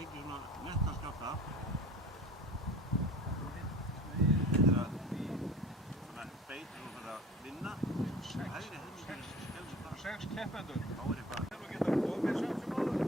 fengið svona nettan skjálfta. Þetta er svona beit og fyrir að vinna. Hægri helmingurinn skelfur það. 6 keppendur. Þá er eitthvað. Þú getur komið samt sem áður.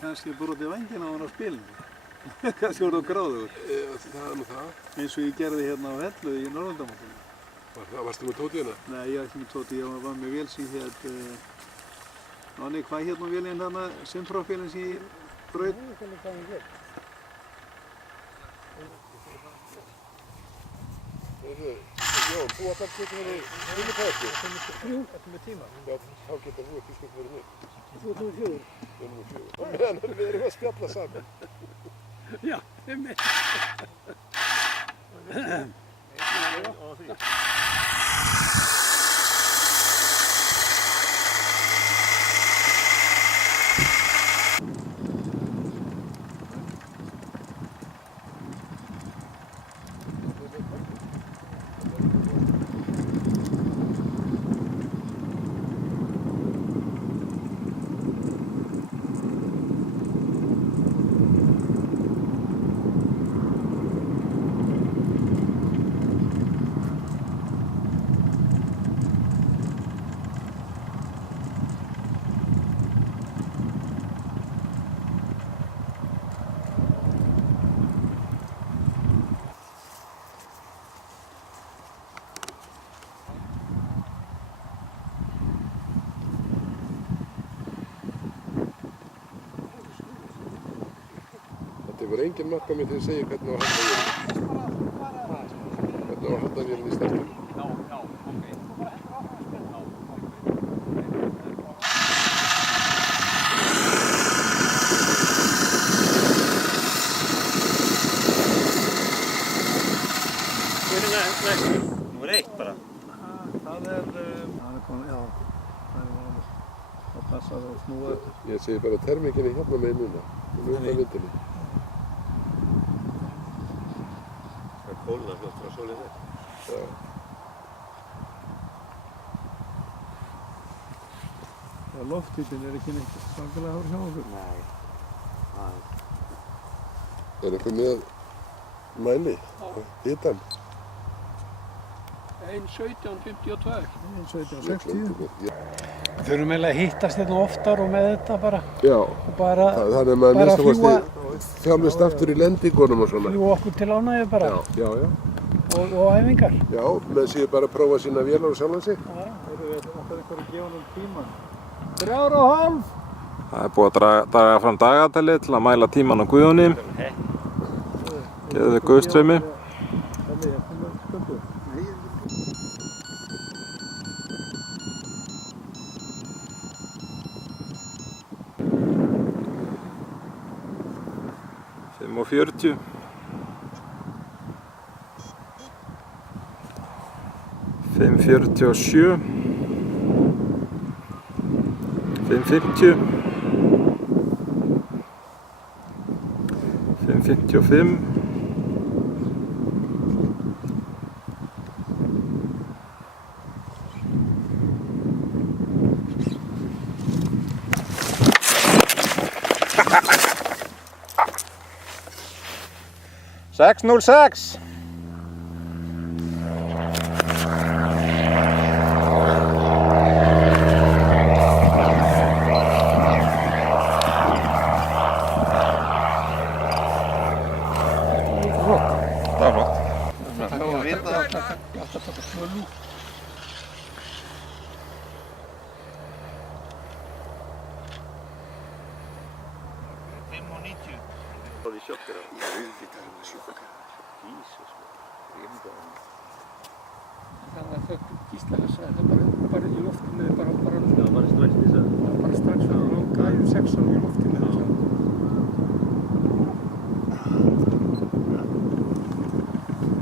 Kannski brotið vængina á hann á spilinu. Kannski voru það gráður. Það er nú það. Eins og ég gerði hérna á Hellu í Norðurlandamótinu. Varstu með tótíðina? Nei, ég var ekki með tóti. Ég var með vél sem hét... Náni, hvað hét nú vélinn þarna? Simfrá-vélinn sem ég braut? Ég veit ekki hvað ég get. Jón, þú ætlar að geta verið tími hvað eftir? Þetta með tíma. Já, þá getur þú ekki skemmt verið nýtt. Þú ert númer 4. Við erum nú 4. Og meðan við erum að spjalla saman. Já, einmitt. Það var engin marka mér til að segja hvernig á að halda vélina. Hvernig á að halda vélina í startinu. Já, ok. Númer 1 bara. Það er komið, já. Það passar að snúa þetta. Ég segi bara terminginni hérna með núna. Hún er undan vindinni. Það kólnar flott frá sólinni. Já. Já, lofthitinn er ekki neitt svakalega hár hjá okkur. Nei. Er eitthvað með mæli? Hitan? 1.17.52. 1.17.60. Við þurfum eiginlega að hittast hérna oftar og með þetta bara. Já. Og bara Þannig að maður minnst að þjálfist aftur í lendingunum og svona. fljúga okkur til ánægju bara. Já. Og æfingar. Já, með séu bara að prófa sína vélar og sjálfan sig. Við okkar eitthvað að gefa honum tíman. 3,5. Það er búið að draga fram dagatalið til að mæla tíman á Guðjóni. Geðu þau guðstreymi. Þannig, ég kom með skömmu. 5:40. 5:47. 5:50. 5:55. 6:06. alltaf taka 2 lúg. Þannig að þau Gísla sagði það bara í loftinu, bara strax fyrir langa 6 ára í loftinu.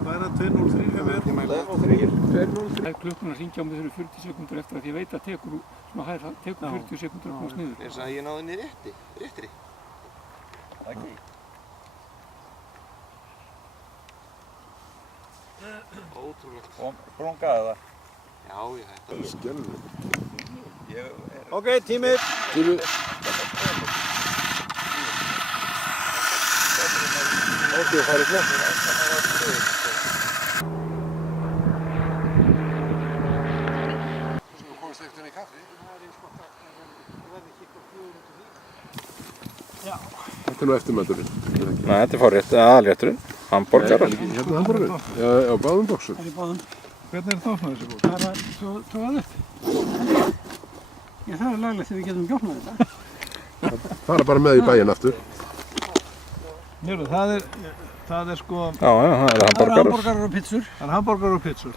Hvað er það 203 hjá mér? 203. Klukkan að hringja á mig fyrir 40 sekúndur eftir að því ég veit að tekur 40 sekúndur að komast niður. Eins og að ég náði henni réttri. Ekki. Ótrúlegt. Og brungaði það. Já, ég hætti það. Skelfilegt. Ok, tími. Ok, það er klart. Þú komist ekkert inn í kaffi? Þetta er nú eftirmæturinn. Nei, þetta er fárrétt, aðalrétturinn, hamborgarar. Hérna hamborgarinn? Já, á báðum boxum. Það er í báðum. Hvernig er það svona þessi bók? Það er að tróða upp. Já, það er laglegt þegar við getum gjóknað þetta. Fara bara með í bæinn aftur. Njörðu, það er sko... Já, það er hamborgarar. Hamborgarar og pizzur. Það er hamborgar og pizzur.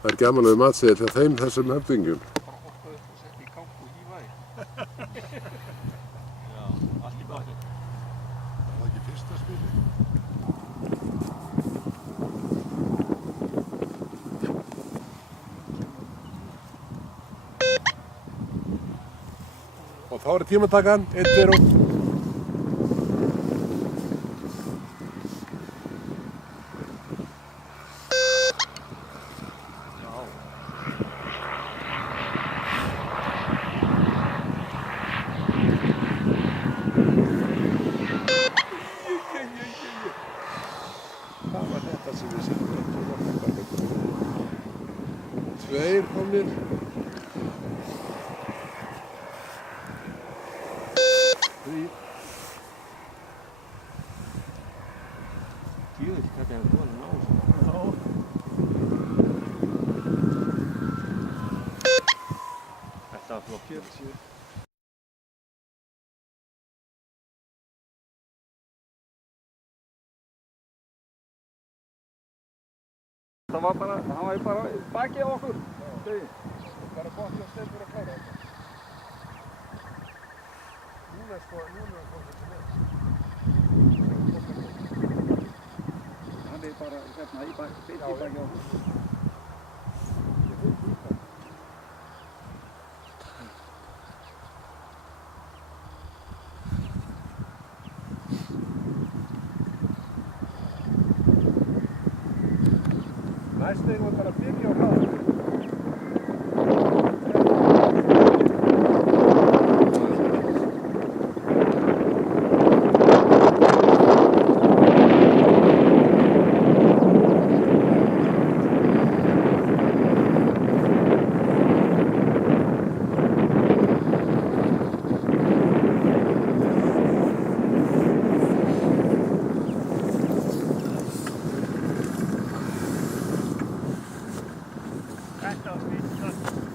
Það er gaman að við matseðir hjá þeim þessum hefðingjum. Það var ekki fyrsta spili. Og þá er tímatakan 1-0. Hvað var þetta sem við setjum? 2 komnir. Þetta var flott. Það var bara, hann var bara baki á okkur. Bara bótt og stelpur að klára þetta. Núna er það komið til þess. Það er bara hérna í baki á okkur. Næst eigum við bara að byrja á hraða. Þetta var fint.